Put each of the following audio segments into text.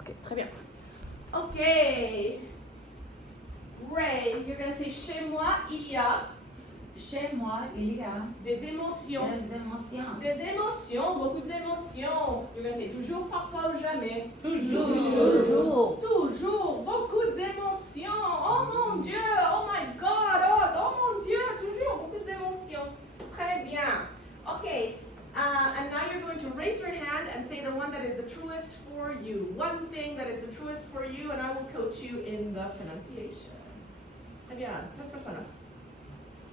Ok, très bien. Ok. Ray, you're going to say chez moi, il y a. Chez moi, il y a Des émotions. des émotions. Des émotions, beaucoup d'émotions. You're going to say toujours, parfois ou jamais. Toujours. Toujours, beaucoup d'émotions. Oh mon Dieu, oh my God, oh mon Dieu, toujours beaucoup d'émotions. Très bien. Okay, and now you're going to raise your hand and say the one that is the truest for you. One thing that is the truest for you, and I will coach you in the pronunciation. Très bien, 3 personas.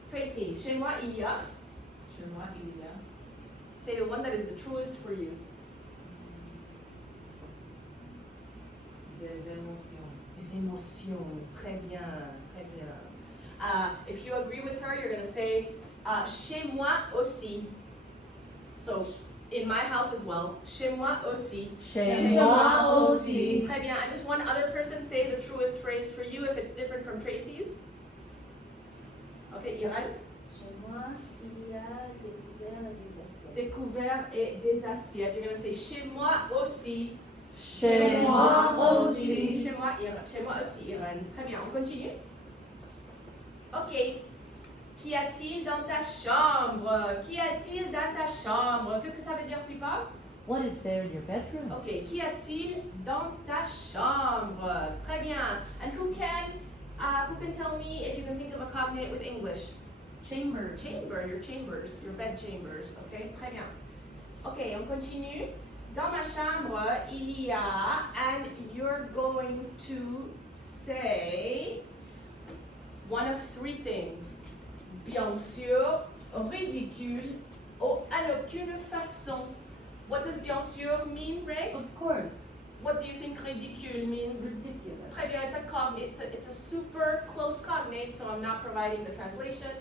Tracy, chez moi il y a. Chez moi, il y a Say the one that is the truest for you. des émotions. Des émotions. Très bien, très bien. If you agree with her, you're going to say, chez moi aussi. So, in my house as well. Chez moi aussi. Chez moi aussi. Très bien. And just one other person say the truest phrase for you if it's different from Tracy's. Okay, Irène. Chez moi, il y a Des des couverts et des assiettes. couverts et des assiettes. You're going to say, chez moi aussi. Chez moi aussi. Chez moi aussi, Irène. Très bien, on continue. Ok. Qu'y a-t-il dans ta chambre? Qu'y a-t-il dans ta chambre? Qu'est-ce que ça veut dire, plupart? What is there in your bedroom? Ok. Qu'y a-t-il dans ta chambre? Très bien. And who can tell me if you can think of a cognate with English? Chamber. Chamber, your chambers, your bed chambers. Ok, très bien. Ok, on continue. Dans ma chambre, il y a, and you're going to say one of 3 things. Bien sûr, ridicule, ou à aucune façon. What does bien sûr mean, Ray? Of course. What do you think ridicule means? Ridiculous. Très bien, it's a cognate. It's a super close cognate, so I'm not providing the translation.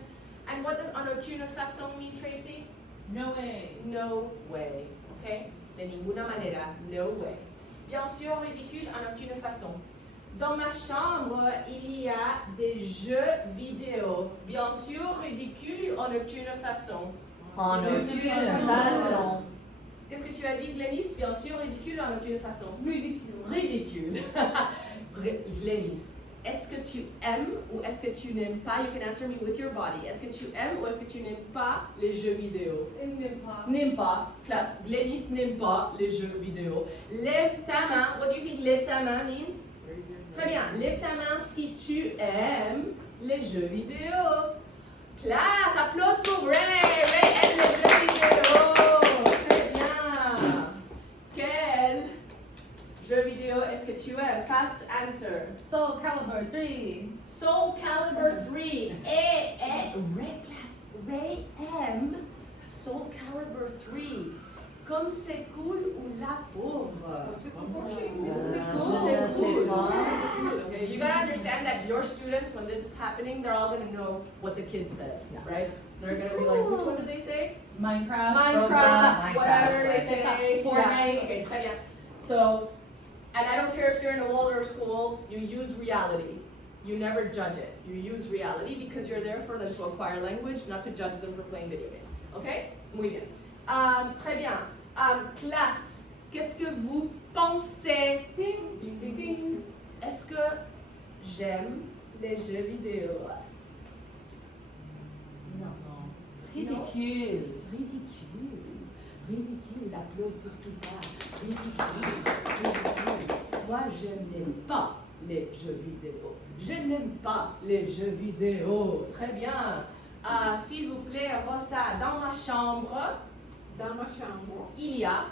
And what does en aucune façon mean, Tracy? No way. No way. Okay? De ninguna manera. No way. Bien sûr, ridicule en aucune façon. Dans ma chambre, il y a des jeux vidéo. Bien sûr, ridicule en aucune façon. En aucune façon. Qu'est-ce que tu as dit, Glénis? Bien sûr, ridicule en aucune façon. Ridicule. Ridicule. Glénis, est-ce que tu aimes ou est-ce que tu n'aimes pas? You can answer me with your body. Est-ce que tu aimes ou est-ce que tu n'aimes pas les jeux vidéo? N'aime pas. N'aime pas. Classe. Glénis n'aime pas les jeux vidéo. Lève ta main. What do you think lève ta main means? Très bien. Lève ta main si tu aimes les jeux vidéo. Classe. Applause pour Ray. Ray aime les jeux vidéo. Très bien. Quel jeu vidéo est-ce que tu aimes? Fast answer. Soul Calibur 3. Soul Calibur 3. Ray class. Ray aime Soul Calibur 3. Comme c'est cool ou la pauvre? C'est cool. Je sais pas. Okay, you gotta understand that your students, when this is happening, they're all gonna know what the kids said, right? They're gonna be like, which one do they say? Minecraft. Minecraft, Roblox, whatever they say. Fortnite. Yeah. Okay, très bien. So, and I don't care if you're in a Waldorf school, you use reality. You never judge it. You use reality because you're there for them to acquire language, not to judge them for playing video games. Okay? Muy bien. Très bien. Classe, qu'est-ce que vous pensez? Ding, ding, ding. Est-ce que j'aime les jeux vidéo? Non. Ridicule. Ridicule. Ridicule. Applause pour tout ça. Ridicule. Moi, je n'aime pas les jeux vidéo. Je n'aime pas les jeux vidéo. Très bien. S'il vous plaît, Rosa, dans ma chambre, il y a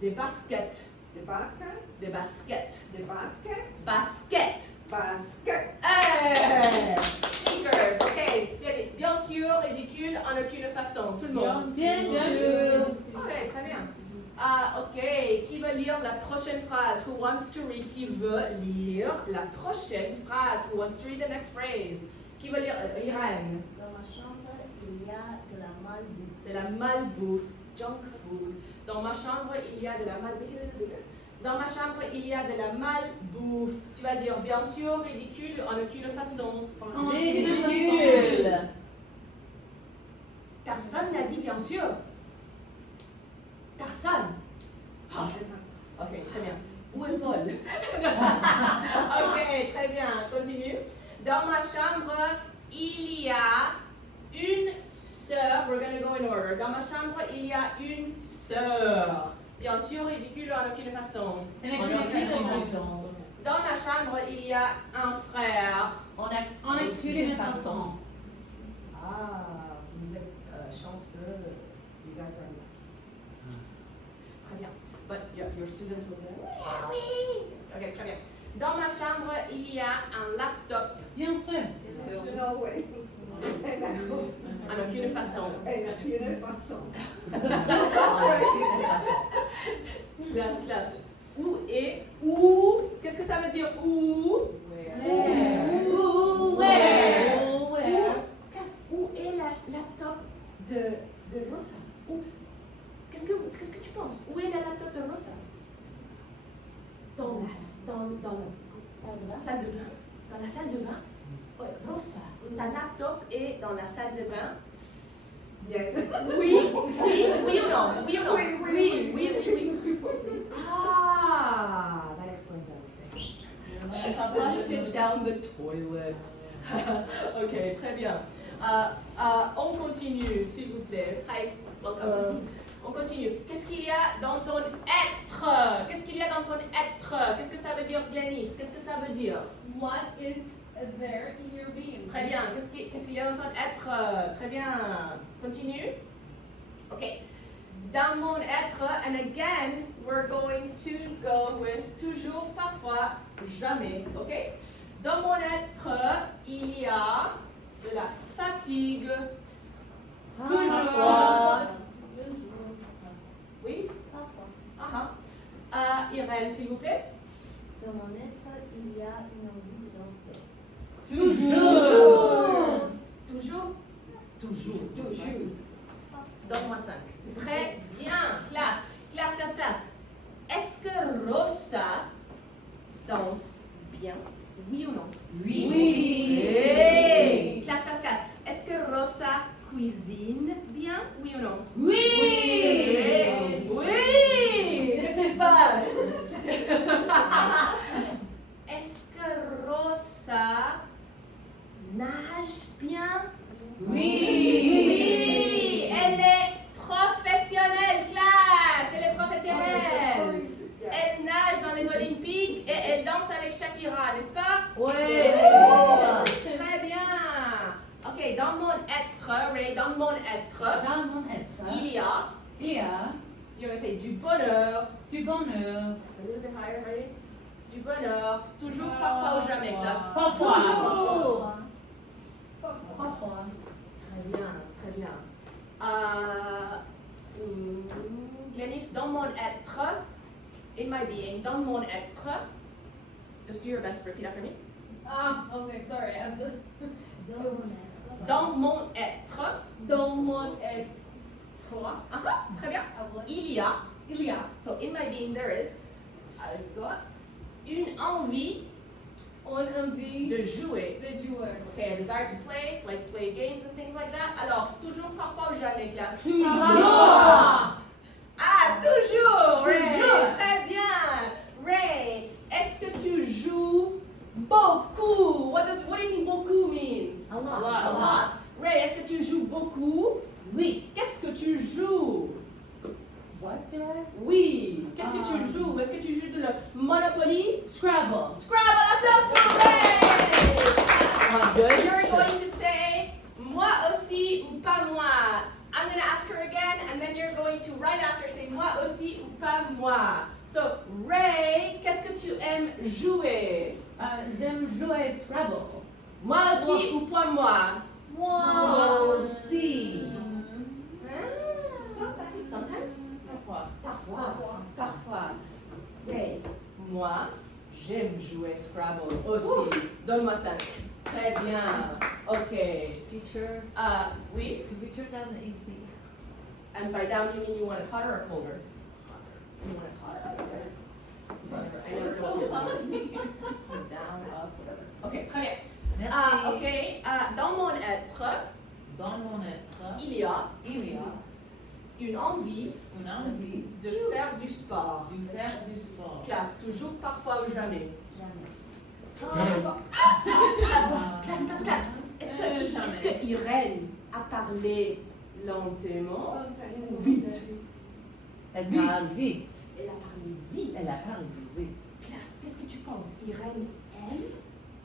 des baskets. Des baskets, Des baskets. des baskets, Baskets. baskets. Hey! Sneakers. OK. Bien sûr, ridicule en aucune façon. Tout le monde. Bien sûr. OK, très bien. OK. Qui va lire la prochaine phrase? Who wants to read? Qui veut lire la prochaine phrase? Who wants to read the next phrase? Qui va lire? Irène. Dans ma chambre, il y a de la malbouffe. De la malbouffe. Junk food. Dans ma chambre, il y a de la malbouffe. Dans ma chambre, il y a de la malbouffe. Tu vas dire bien sûr, ridicule en aucune façon. Ridicule. Personne n'a dit bien sûr. Personne. Ah. Ok, très bien. Où Où est Paul? Ok, très bien, continue. Dans ma chambre, il y a une sœur. We're gonna go in order. Dans ma chambre, il y a une sœur. Bien sûr, ridicule en aucune façon. Ce n'est qu'une façon. Dans ma chambre, il y a un frère. On n'a qu'une façon. Ah, vous êtes chanceux. You guys are très bien. But your students will be like, oui. Ok, très bien. Dans ma chambre, il y a un laptop. Bien sûr. No way. En aucune façon. Une façon. Classe. Où est où? Qu'est-ce que ça veut dire où? Classe, où est la laptop de Rosa? Où? Qu'est-ce que tu penses? Où est la laptop de Rosa? Dans la salle de bain. Dans la salle de bain? Ouais, Rosa, ta laptop est dans la salle de bain. Yes. Oui ou non? Oui. Ah, that explains everything. She flushed it down the toilet. Ok, très bien. On continue, s'il vous plaît. Hi, welcome. On continue. Qu'est-ce qu'il y a dans ton être? Qu'est-ce qu'il y a dans ton être? Qu'est-ce que ça veut dire, Glenys? Qu'est-ce que ça veut dire? What is there in your being? Très bien. Qu'est-ce qu'il y a dans ton être? Très bien. Continue. Ok. Dans mon être, and again, we're going to go with toujours, parfois, jamais. Ok. Dans mon être, il y a de la fatigue. Toujours. Oui. Parfois. Irène, s'il vous plaît. Dans mon être, il y a une envie de danser. Toujours. Donne-moi 5. Très bien. Classe. Est-ce que Rosa danse bien? Oui ou non? Oui. Hey. Classe. Est-ce que Rosa cuisine bien? Oui ou non? Oui. Hey. Oui. Qu'est-ce qui se passe? Est-ce que Rosa nage bien? Oui. Elle est professionnelle, classe. Elle est professionnelle. Elle nage dans les Olympiques et elle danse avec Shakira, n'est-ce pas? Ouais. Très bien. Ok, dans mon être, Ray, dans mon être, Dans mon être, il y a, you're gonna say, du bonheur. du bonheur. A little bit higher, Ray. Du bonheur. Toujours, parfois ou jamais, classe. Parfois. Très bien. Glenys, dans mon être, in my being, dans mon être, just do your best, repeat after me. Okay, sorry, I'm just. Dans mon être. Dans mon être, Dans mon être. très bien. Il y a, so in my being there is, une envie envie de jouer. de jouer. Okay, a desire to play, like play games and things like that. Alors, toujours, parfois ou jamais, classe? Toujours. Toujours! Ray. Toujours. Très bien! Ray, est-ce que tu joues beaucoup? What do you think beaucoup means? A lot. A lot. Ray, est-ce que tu joues beaucoup? Oui. Qu'est-ce que tu joues? What? Oui. Qu'est-ce que tu joues? Est-ce que tu joues de la Monopoly? Scrabble. Scrabble, applause pour Ray! Good. You're going to say, moi aussi ou pas moi. I'm going to ask her again, and then you're going to right after say, moi aussi ou pas moi. So, Ray, qu'est-ce que tu aimes jouer? J'aime jouer Scrabble. Moi aussi ou pas moi? Moi aussi. Sometimes? Parfois. Parfois. Ray, moi, j'aime jouer Scrabble aussi. Donne-moi ça. Très bien. Ok. Teacher, Oui? could we turn down the AC? And by down you mean you want it hotter or colder? You want it hotter, okay. I never know what you mean. Down, up, whatever. Ok, très bien. Merci. Ok, dans mon être, Dans mon être, il y a il y a une envie une envie de faire du sport. de faire du sport. Classe, toujours, parfois ou jamais. Jamais. Classe. Est-ce que Irène a parlé lentement ou vite? Elle parle vite. Elle a parlé vite. Elle a parlé vite. Classe, qu'est-ce que tu penses? Irène aime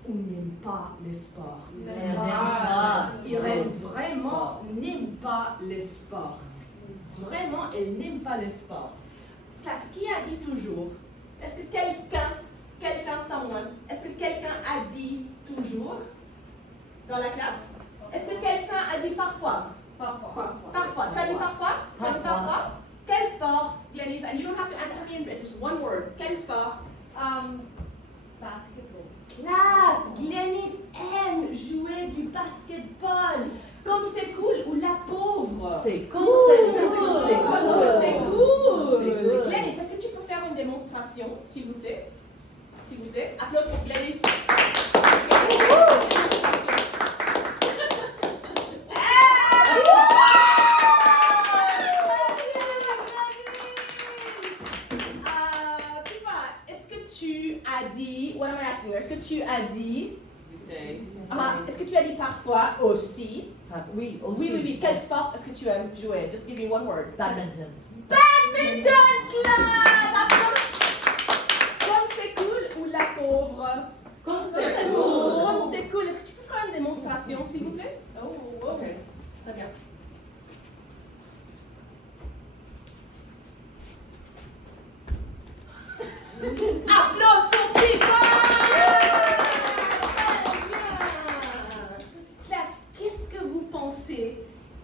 ou n'aime pas le sport? Elle n'aime pas. Irène vraiment n'aime pas le sport. Vraiment, elle n'aime pas le sport. Classe, qui a dit toujours? Est-ce que someone, est-ce que quelqu'un a dit toujours dans la classe? Est-ce que quelqu'un a dit parfois? Parfois. Parfois. Tu as dit parfois? Tu as dit Parfois. parfois? Quel sport, Glenys? And you don't have to answer me in it's just one word. Quel sport? Basketball. Classe, Glenys aime jouer du basketball. Comme c'est cool, ou la pauvre. C'est cool. Oh, C'est cool. c'est cool. C'est cool. Glenys, est-ce que tu peux faire une démonstration, s'il vous plaît? S'il vous plaît. Applaudissements pour Glenys. Pipa, est-ce que tu as dit, what am I asking her? Est-ce que tu as dit, est-ce que tu as dit parfois aussi? Oui, aussi. Oui. Quel sport est-ce que tu aimes jouer? Just give me one word. Badminton. Badminton class! Comme c'est cool ou la pauvre? Comme c'est c'est cool. cool. Comme c'est cool. Est-ce que tu peux faire une démonstration, s'il vous plaît? Oh, ok. Très bien. Applause pour Pipa! Très bien. Classe, qu'est-ce que vous pensez?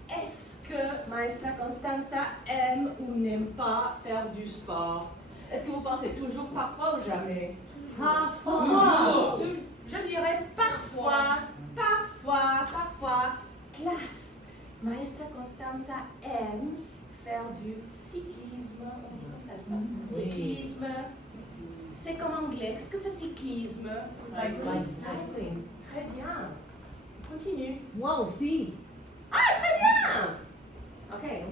Est-ce que Maestra Constanza aime ou n'aime pas faire du sport? Est-ce que vous pensez toujours parfois ou jamais? Parfois. Je dirais parfois. Classe, Maestra Constanza aime faire du cyclisme. On dit comme ça. Oui. Cyclisme. C'est comme anglais. Qu'est-ce que c'est cyclisme? Cycling. Très bien. Continue. Moi aussi. Ah, très bien! Ok,